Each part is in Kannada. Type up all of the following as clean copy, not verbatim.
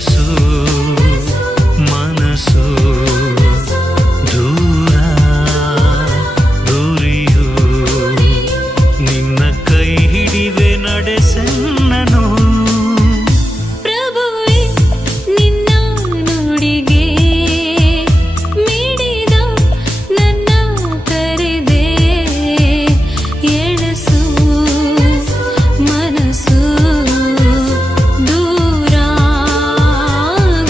ಎಳಸು ಮನಸ್ಸು ದೂರ ಗುರಿಯು ನಿನ್ನ ಕೈ ಹಿಡಿವೆ ನಡೆಸೆನ್ನನು ಪ್ರಭುವೇ ನಿನ್ನ ನುಡಿಗೆ ಮಿಡಿದ ನನ್ನ ಕರೆದೆ ಎಳಸು ಮನಸ್ಸು ದೂರ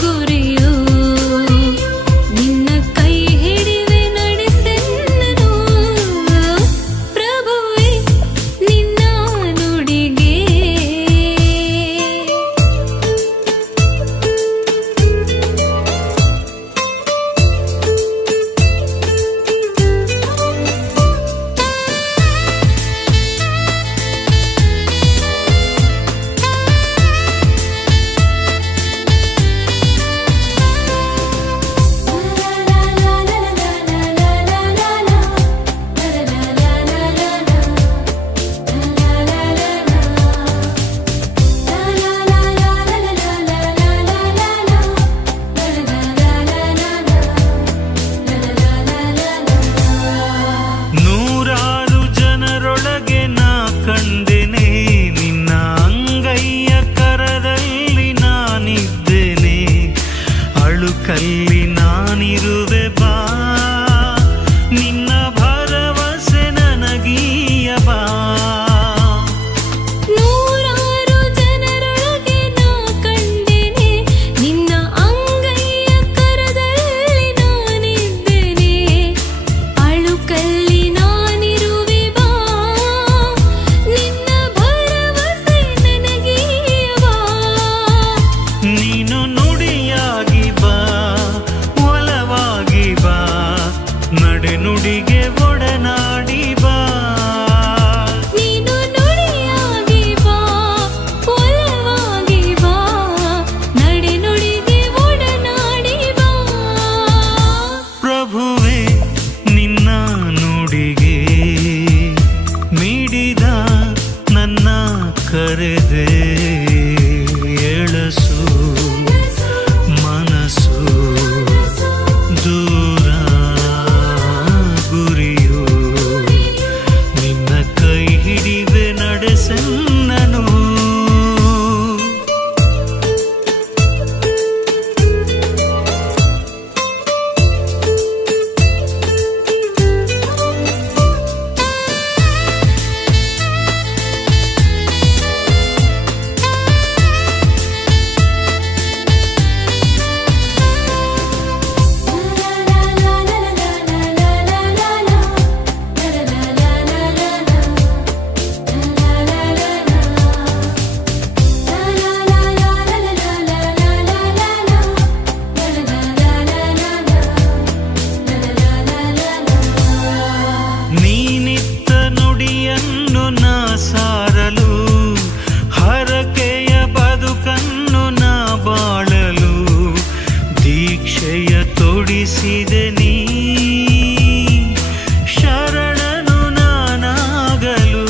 ಗುರಿಯು ನಿನ್ನ ಕೈ ಹಿಡಿವೆ ನಡೆಸೆನ್ನನು ಪ್ರಭುವೇ ನಿನ್ನ ನುಡಿಗೆ ನೂರಾರು ಜನರೊಳಗೆ ನಾ ಕಂಡೆನೆ ನಿನ್ನ ಅಂಗೈಯ ಕರದಲ್ಲಿ ನಾನಿದ್ದೇನೆ ಅಳುಕಲ್ಲಿ ನಾನಿರುವೆ ಬಾ ನಿನ್ನ ಭರವಸೆ ನನಗೀಯ ಬಾ ನೂರಾರು ಜನರೊಳಗೆ ನಾ ಕಂಡೆನೆ ನಿನ್ನ ಅಂಗೈಯ ಕರದಲ್ಲಿ ನಾನಿದ್ದೇನೆ ಅಳುಕಲ್ಲಿ ನಾನಿರುವೆ ಬಾ ನಿನ್ನ ಭರವಸೆ ನನಗೀಯ ಬಾ ನೀನು ನುಡಿಯಾಗಿ ಬಾ ಒಲವಾಗಿ ಬಾ ನಡೆ ನುಡಿಗೆ ಒಡನಾಡಿ ಬಾ ನೀನು ನುಡಿಯಾಗಿ ಬಾ ಒಲವಾಗಿ ಬಾ ನಡೆ ನುಡಿಗೆ ಒಡನಾಡಿ ಬಾ ಪ್ರಭುವೇ ನಿನ್ನ ನುಡಿಗೆ ಮಿಡಿದ ನನ್ನ ಕರೆದೆ ಎಳಸು ಮನಸ್ಸು ದೂರ ಗುರಿಯು ನಿನ್ನ ಕೈ ಹಿಡಿವೆ ನಡೆಸೆನ್ನನು ನೀನಿತ್ತ ನುಡಿಯನ್ನು ನಾ ಸಾರಲು ಹರಕೆಯ ಬದುಕನ್ನು ನಾ ಬಾಳಲು ದೀಕ್ಷೆಯ ತೊಡಿಸಿದೆ ನೀ ಶರಣನು ನಾನಾಗಲು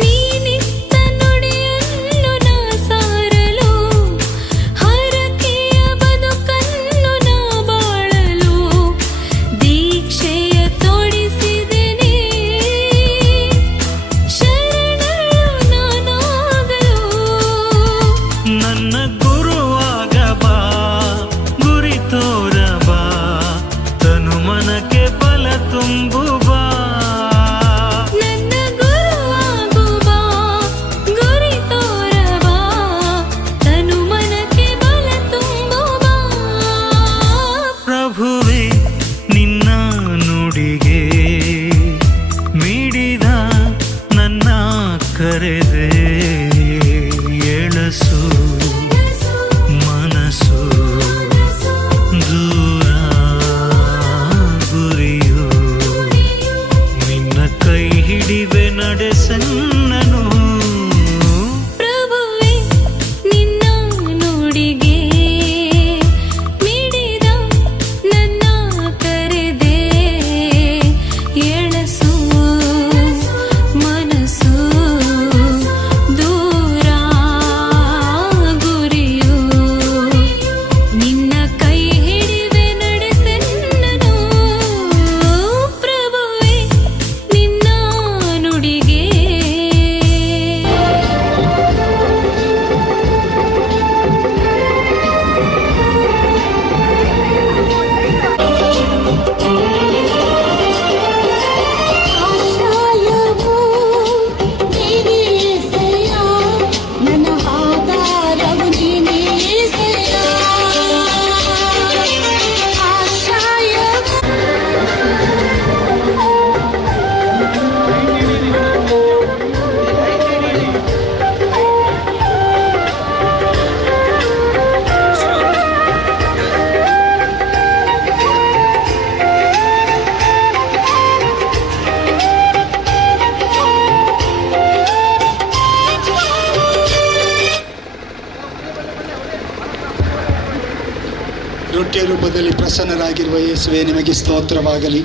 ನೀನಿತ್ತ ನುಡಿಯನ್ನು ನಾ ಸಾರಲು ಹರಕೆಯ ಬದುಕನ್ನು ನಾ ಬಾಳಲು ದೀಕ್ಷೆಯ ತೊಡಿಸಿದೆನೆ ಶರಣನು ನಾನಾಗಲು ನನ್ನ ಗುರುವಾಗ ಬಾ ಗುರಿ ತೋರ ಬಾ ತನು ಮನಕ್ಕೆ ಬಲ ತುಂಬು ಬಾ ನನ್ನ ಗುರುವಾಗು ಬಾ ಗುರಿ ತೋರ ಬಾ ತನು ಮನಕ್ಕೆ ಬಲ ತುಂಬು ಬಾ ಪ್ರಭುವೇ ನಿನ್ನ ನುಡಿಗೆ ಮಿಡಿದ ನನ್ನ ಕರೆದೆ ಎಳಸು ಮನಸ್ಸು ದೂರ ಗುರಿಯು ನಿನ್ನ ಕೈ ಹಿಡಿವೆ ನಡೆಸೆನ್ನನು ಪ್ರಭುವೇ ನಿನ್ನ ನುಡಿಗೆ ಮಿಡಿದ ನನ್ನ ಕರೆದೆ ಎಳಸು ಮನಸ್ಸು ದೂರ ರೊಟ್ಟಿಯ ರೂಪದಲ್ಲಿ ಪ್ರಸನ್ನರಾಗಿರುವ ಯೇಸುವೆ ನಿಮಗೆ ಸ್ತೋತ್ರವಾಗಲಿ.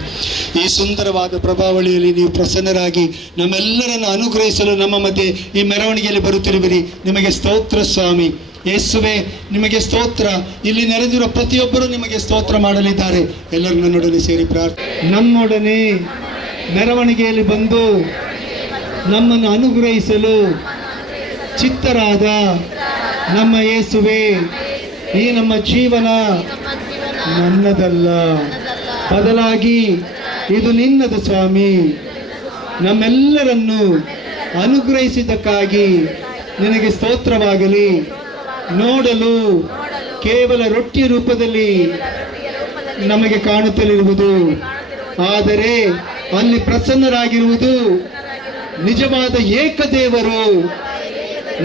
ಈ ಸುಂದರವಾದ ಪ್ರಭಾವಳಿಯಲ್ಲಿ ನೀವು ಪ್ರಸನ್ನರಾಗಿ ನಮ್ಮೆಲ್ಲರನ್ನು ಅನುಗ್ರಹಿಸಲು ನಮ್ಮ ಮಧ್ಯೆ ಈ ಮೆರವಣಿಗೆಯಲ್ಲಿ ಬರುತ್ತಿರುವಿರಿ. ನಿಮಗೆ ಸ್ತೋತ್ರ ಸ್ವಾಮಿ. ಯೇಸುವೆ ನಿಮಗೆ ಸ್ತೋತ್ರ. ಇಲ್ಲಿ ನೆರೆದಿರುವ ಪ್ರತಿಯೊಬ್ಬರೂ ನಿಮಗೆ ಸ್ತೋತ್ರ ಮಾಡಲಿದ್ದಾರೆ. ಎಲ್ಲರೂ ನನ್ನೊಡನೆ ಸೇರಿ ನಮ್ಮೊಡನೆ ಮೆರವಣಿಗೆಯಲ್ಲಿ ಬಂದು ನಮ್ಮನ್ನು ಅನುಗ್ರಹಿಸಲು ಚಿತ್ತರಾದ ನಮ್ಮ ಯೇಸುವೆ, ಈ ನಮ್ಮ ಜೀವನ ನನ್ನದಲ್ಲ, ಬದಲಾಗಿ ಇದು ನಿನ್ನದು ಸ್ವಾಮಿ. ನಮ್ಮೆಲ್ಲರನ್ನು ಅನುಗ್ರಹಿಸಿದ್ದಕ್ಕಾಗಿ ನಿನಗೆ ಸ್ತೋತ್ರವಾಗಲಿ. ನೋಡಲು ಕೇವಲ ರೊಟ್ಟಿಯ ರೂಪದಲ್ಲಿ ನಮಗೆ ಕಾಣುತ್ತಲಿರುವುದು, ಆದರೆ ಅಲ್ಲಿ ಪ್ರಸನ್ನರಾಗಿರುವುದು ನಿಜವಾದ ಏಕದೇವರು.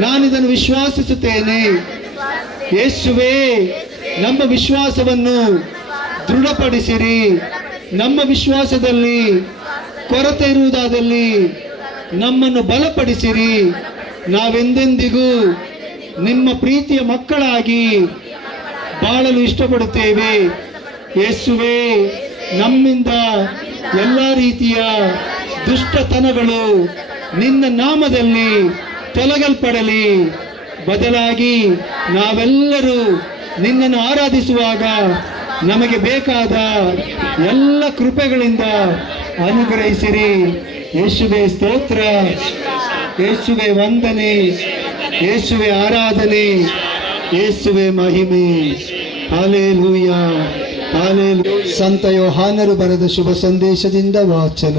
ನಾನಿದನ್ನು ವಿಶ್ವಾಸಿಸುತ್ತೇನೆ. ಯೇಸುವೇ, ನಮ್ಮ ವಿಶ್ವಾಸವನ್ನು ದೃಢಪಡಿಸಿರಿ. ನಮ್ಮ ವಿಶ್ವಾಸದಲ್ಲಿ ಕೊರತೆ ಇರುವುದಾದಲ್ಲಿ ನಮ್ಮನ್ನು ಬಲಪಡಿಸಿರಿ. ನಾವೆಂದೆಂದಿಗೂ ನಿಮ್ಮ ಪ್ರೀತಿಯ ಮಕ್ಕಳಾಗಿ ಬಾಳಲು ಇಷ್ಟಪಡುತ್ತೇವೆ. ಯೇಸುವೇ, ನಮ್ಮಿಂದ ಎಲ್ಲ ರೀತಿಯ ದುಷ್ಟತನಗಳು ನಿನ್ನ ನಾಮದಲ್ಲಿ ತೊಲಗಲ್ಪಡಲಿ. ಬದಲಾಗಿ ನಾವೆಲ್ಲರೂ ನಿನ್ನನ್ನು ಆರಾಧಿಸುವಾಗ ನಮಗೆ ಬೇಕಾದ ಎಲ್ಲ ಕೃಪೆಗಳಿಂದ ಅನುಗ್ರಹಿಸಿರಿ. ಯೇಸುವೆ ಸ್ತೋತ್ರ, ಯೇಸುವೆ ವಂದನೆ, ಯೇಸುವೆ ಆರಾಧನೆ, ಯೇಸುವೆ ಮಹಿಮೆ. Hallelujah, hallelujah. ಸಂತ ಯೋಹಾನರು ಬರೆದ ಶುಭ ಸಂದೇಶದಿಂದ ವಾಚನ.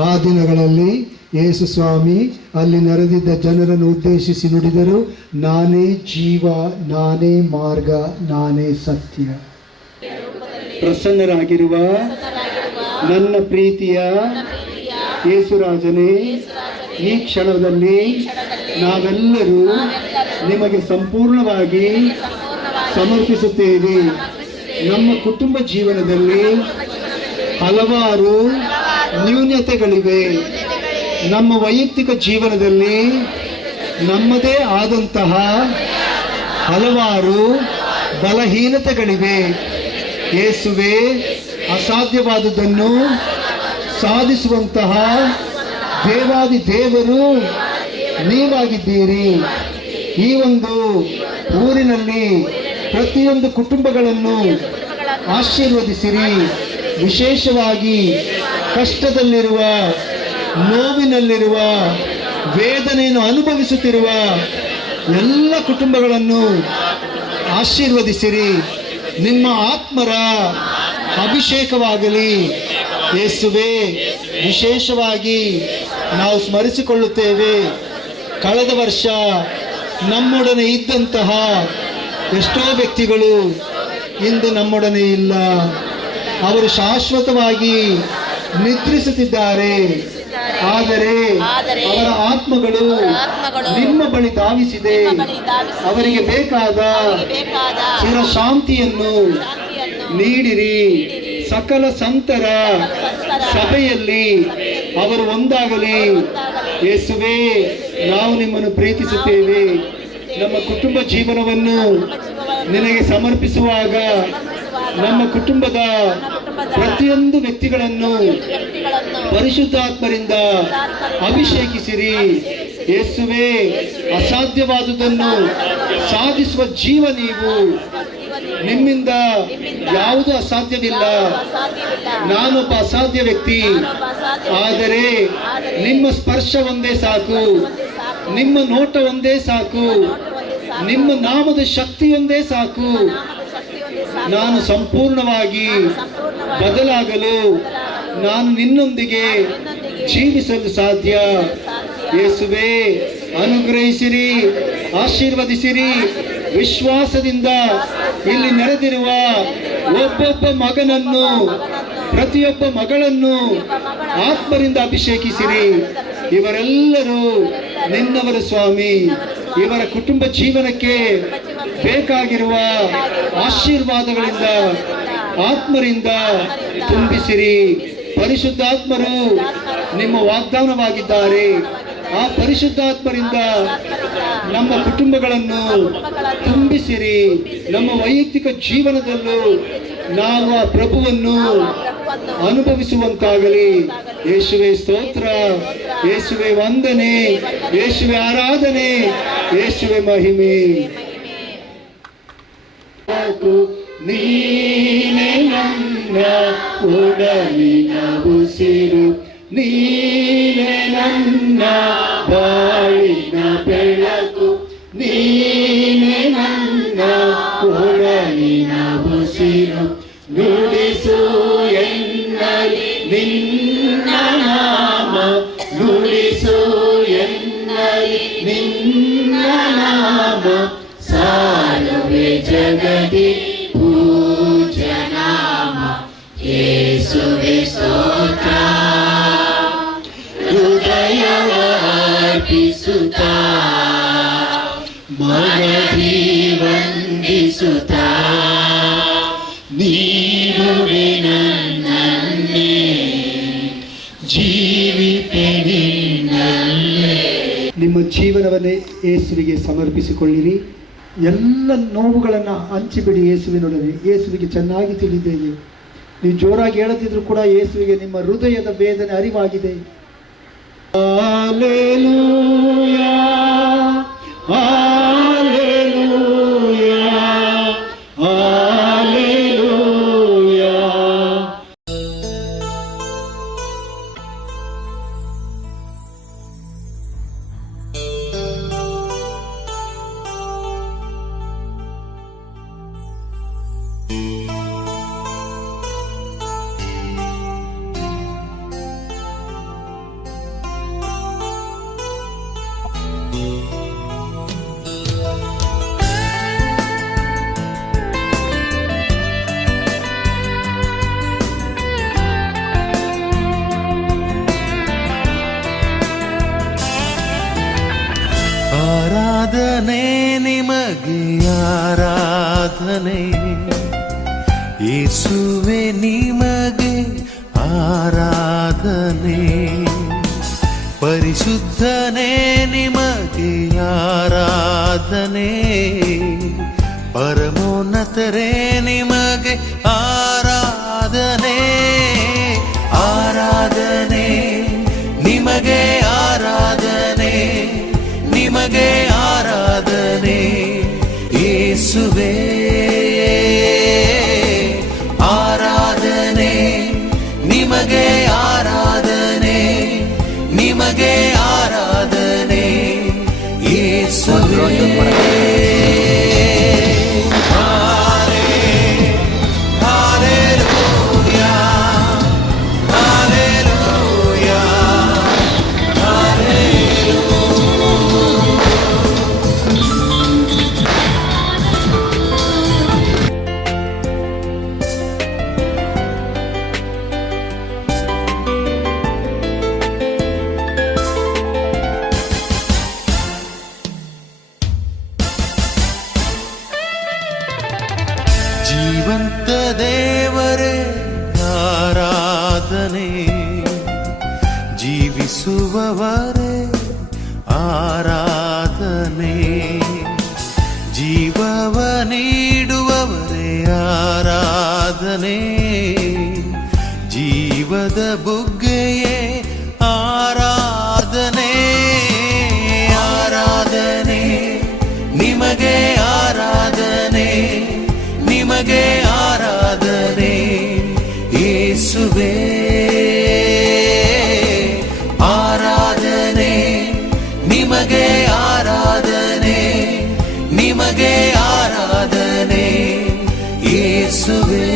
ಆ ದಿನಗಳಲ್ಲಿ ಯೇಸು ಸ್ವಾಮಿ ಅಲ್ಲಿ ನೆರೆದಿದ್ದ ಜನರನ್ನು ಉದ್ದೇಶಿಸಿ ನುಡಿದರು, ನಾನೇ ಜೀವ, ನಾನೇ ಮಾರ್ಗ, ನಾನೇ ಸತ್ಯ. ಪ್ರಸನ್ನರಾಗಿರುವ ನನ್ನ ಪ್ರೀತಿಯ ಯೇಸುರಾಜನೇ, ಈ ಕ್ಷಣದಲ್ಲಿ ನಾವೆಲ್ಲರೂ ನಿಮಗೆ ಸಂಪೂರ್ಣವಾಗಿ ಸಮರ್ಪಿಸುತ್ತೇವೆ. ನಮ್ಮ ಕುಟುಂಬ ಜೀವನದಲ್ಲಿ ಹಲವಾರು ನ್ಯೂನತೆಗಳಿವೆ. ನಮ್ಮ ವೈಯಕ್ತಿಕ ಜೀವನದಲ್ಲಿ ನಮ್ಮದೇ ಆದಂತಹ ಹಲವಾರು ಬಲಹೀನತೆಗಳಿವೆ. ಯೇಸುವೆ, ಅಸಾಧ್ಯವಾದುದನ್ನು ಸಾಧಿಸುವಂತಹ ದೇವಾದಿ ದೇವರು ನೀವಾಗಿದ್ದೀರಿ. ಈ ಒಂದು ಊರಿನಲ್ಲಿ ಪ್ರತಿಯೊಂದು ಕುಟುಂಬಗಳನ್ನು ಆಶೀರ್ವದಿಸಿರಿ. ವಿಶೇಷವಾಗಿ ಕಷ್ಟದಲ್ಲಿರುವ, ನೋವಿನಲ್ಲಿರುವ, ವೇದನೆಯನ್ನು ಅನುಭವಿಸುತ್ತಿರುವ ಎಲ್ಲ ಕುಟುಂಬಗಳನ್ನು ಆಶೀರ್ವದಿಸಿರಿ. ನಿಮ್ಮ ಆತ್ಮರ ಅಭಿಷೇಕವಾಗಲಿ. ಯೇಸುವೆ, ವಿಶೇಷವಾಗಿ ನಾವು ಸ್ಮರಿಸಿಕೊಳ್ಳುತ್ತೇವೆ, ಕಳೆದ ವರ್ಷ ನಮ್ಮೊಡನೆ ಇದ್ದಂತಹ ಎಷ್ಟೋ ವ್ಯಕ್ತಿಗಳು ಇಂದು ನಮ್ಮೊಡನೆ ಇಲ್ಲ. ಅವರು ಶಾಶ್ವತವಾಗಿ ನಿದ್ರಿಸುತ್ತಿದ್ದಾರೆ. ಆದರೆ ಅವರ ಆತ್ಮಗಳು ನಿಮ್ಮ ಬಳಿ ಧಾವಿಸಿದೆ. ಅವರಿಗೆ ಬೇಕಾದ ಚಿರಶಾಂತಿಯನ್ನು ನೀಡಿರಿ. ಸಕಲ ಸಂತರ ಸಭೆಯಲ್ಲಿ ಅವರು ಒಂದಾಗಲಿ. ಯೇಸುವೆ, ನಾವು ನಿಮ್ಮನ್ನು ಪ್ರೀತಿಸುತ್ತೇವೆ. ನಮ್ಮ ಕುಟುಂಬ ಜೀವನವನ್ನು ನಿನಗೆ ಸಮರ್ಪಿಸುವಾಗ ನಮ್ಮ ಕುಟುಂಬದ ಪ್ರತಿಯೊಂದು ವ್ಯಕ್ತಿಗಳನ್ನು ಪರಿಶುದ್ಧಾತ್ಮರಿಂದ ಅಭಿಷೇಕಿಸಿರಿ. ಯೇಸುವೆ, ಅಸಾಧ್ಯವಾದುದನ್ನು ಸಾಧಿಸುವ ಜೀವ ನೀವು. ನಿಮ್ಮಿಂದ ಯಾವುದು ಅಸಾಧ್ಯವಿಲ್ಲ. ನಾನೊಬ್ಬ ಅಸಾಧ್ಯ ವ್ಯಕ್ತಿ, ಆದರೆ ನಿಮ್ಮ ಸ್ಪರ್ಶ ಒಂದೇ ಸಾಕು, ನಿಮ್ಮ ನೋಟ ಒಂದೇ ಸಾಕು, ನಿಮ್ಮ ನಾಮದ ಶಕ್ತಿ ಒಂದೇ ಸಾಕು. ನಾನು ಸಂಪೂರ್ಣವಾಗಿ ಬದಲಾಗಲು, ನಾನು ನಿನ್ನೊಂದಿಗೆ ಜೀವಿಸಲು ಸಾಧ್ಯ. ಯೇಸುವೆ, ಅನುಗ್ರಹಿಸಿರಿ, ಆಶೀರ್ವದಿಸಿರಿ. ವಿಶ್ವಾಸದಿಂದ ಇಲ್ಲಿ ನೆರೆದಿರುವ ಒಬ್ಬೊಬ್ಬ ಮಗನನ್ನು, ಪ್ರತಿಯೊಬ್ಬ ಮಗಳನ್ನು ಆತ್ಮರಿಂದ ಅಭಿಷೇಕಿಸಿರಿ. ಇವರೆಲ್ಲರೂ ನಿನ್ನವರು ಸ್ವಾಮಿ. ಇವರ ಕುಟುಂಬ ಜೀವನಕ್ಕೆ ಬೇಕಾಗಿರುವ ಆಶೀರ್ವಾದಗಳಿಂದ ಆತ್ಮರಿಂದ ತುಂಬಿಸಿರಿ. ಪರಿಶುದ್ಧಾತ್ಮರು ನಿಮ್ಮ ವಾಗ್ದಾನವಾಗಿದ್ದಾರೆ. ಆ ಪರಿಶುದ್ಧಾತ್ಮರಿಂದ ನಮ್ಮ ಕುಟುಂಬಗಳನ್ನು ತುಂಬಿಸಿರಿ. ನಮ್ಮ ವೈಯಕ್ತಿಕ ಜೀವನದಲ್ಲೂ ನಾವು ಆ ಪ್ರಭುವನ್ನು ಅನುಭವಿಸುವಂತಾಗಲಿ. ಯೇಸುವೆ ಸ್ತೋತ್ರ, ಯೇಸುವೆ ವಂದನೆ, ಯೇಸುವೆ ಆರಾಧನೆ, ಯೇಸುವೆ ಮಹಿಮೆ. ನೀನೇ ನನ್ನ ಒಡಲಿನ ಉಸಿರು, ನೀನೇ ನನ್ನ ಬಾಳಿನ ಬೆಳಕು, ನೀನೇ ನನ್ನ ಒಡಲಿನ ಉಸಿರು. ನುಡಿಸು ಎನ್ನಲಿ ನಿನ್ನ ನಾಮ, ನುಡಿಸು ಎನ್ನಲಿ ನಿನ್ನ ನಾಮ. ಸಾರುವೆ ಜಗದಿ ಪೂಜನಾಮ, ಯೇಸುವೆ ಸ್ತೋತ್ರ. ಹೃದಯವಾರ್ಪಿಸುತ್ತಾ ಮನದಿ ವಂದಿಸುತ್ತಾ, ನೀನುವೆ ನನ್ನನ್ನೇ ಜೀವಿತೆ ನಿನ್ನಲ್ಲೇ. ನಿಮ್ಮ ಜೀವನವನ್ನೇ ಯೇಸುವಿಗೆ ಸಮರ್ಪಿಸಿಕೊಳ್ಳಿರಿ. ಎಲ್ಲ ನೋವುಗಳನ್ನು ಹಂಚಿಬಿಡಿ ಯೇಸುವಿನೊಡನೆ. ಯೇಸುವಿಗೆ ಚೆನ್ನಾಗಿ ತಿಳಿದಿದೆ. ನೀವು ಜೋರಾಗಿ ಹೇಳದಿದ್ರು ಕೂಡ ಯೇಸುವಿಗೆ ನಿಮ್ಮ ಹೃದಯದ ವೇದನೆ ಅರಿವಾಗಿದೆ. Hallelujah, hallelujah, hallelujah. ಆರಾಧನೆ ನಿಮಗೆ ಆರಾಧನೆ, ಯೇಸುವೆ ನಿಮಗೆ ಆರಾಧನೆ. ಪರಿಶುದ್ಧನೇ ನಿಮಗೆ ಆರಾಧನೆ, ಪರಮೋನ್ನತರೇ ನಿಮಗೆ ಆರಾಧನೆ. ಆರಾಧನೆ ನಿಮಗೆ ಆರಾಧನೆ, ನಿಮಗೆ ಆರಾಧನೆ ಯೇಸುವೇ. ಆರಾಧನೆ ನಿಮಗೆ ಆರಾಧನೆ, ನಿಮಗೆ ಆರಾಧನೆ ಯೇಸುವೇ. ಜೀವಂತ ದೇವರೇ ಆರಾಧನೆ, ಜೀವಿಸುವವರೇ ಆರಾಧನೆ, ಜೀವವ ನೀಡುವವರೇ ಆರಾಧನೆ, ಜೀವದ ಬುಗ್ಗೆಯೇ ಆರಾಧನೆ. ಆರಾಧನೆ ನಿಮಗೆ ಆರಾಧನೆ, ನಿಮಗೆ ಆರಾಧನೆ ಯೇಸುವೇ. ಆರಾಧನೆ ನಿಮಗೆ ಆರಾಧನೆ, ನಿಮಗೆ ಆರಾಧನೆ ಯೇಸುವೇ.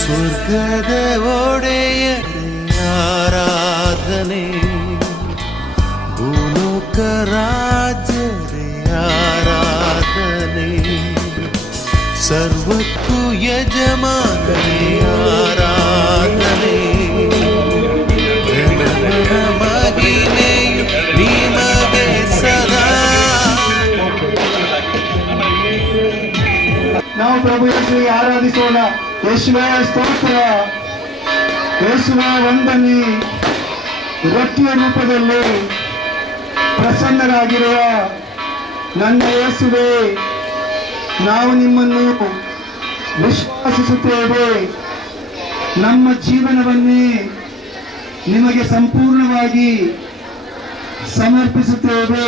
ಸ್ವರ್ಗದ ಒಡೆಯರೇ ಆರಾಧನೆ, ಭೂಲೋಕ ರಾಜರೇ ಆರಾಧನೆ, ಸರ್ವಕ್ಕೂ ಯಜಮಾನನೇ ಆರಾಧನೆ ಗಣಗಳ ಮಹಿಮೆಯು ನಿಮಗೆ ಸದಾ. ನಾವು ಪ್ರಭು ಯೇಸುವಿಗೆ ಆರಾಧಿಸೋಣ. ಯೇಸುವೇ ಸ್ತೋತ್ರ, ಯೇಸುವೇ ವಂದನೆ. ರೊಟ್ಟಿಯ ರೂಪದಲ್ಲಿ ಪ್ರಸನ್ನರಾಗಿರುವ ನನ್ನ ಯೇಸುವೇ, ನಾವು ನಿಮ್ಮನ್ನು ವಿಶ್ವಾಸಿಸುತ್ತೇವೆ. ನಮ್ಮ ಜೀವನವನ್ನೇ ನಿಮಗೆ ಸಂಪೂರ್ಣವಾಗಿ ಸಮರ್ಪಿಸುತ್ತೇವೆ.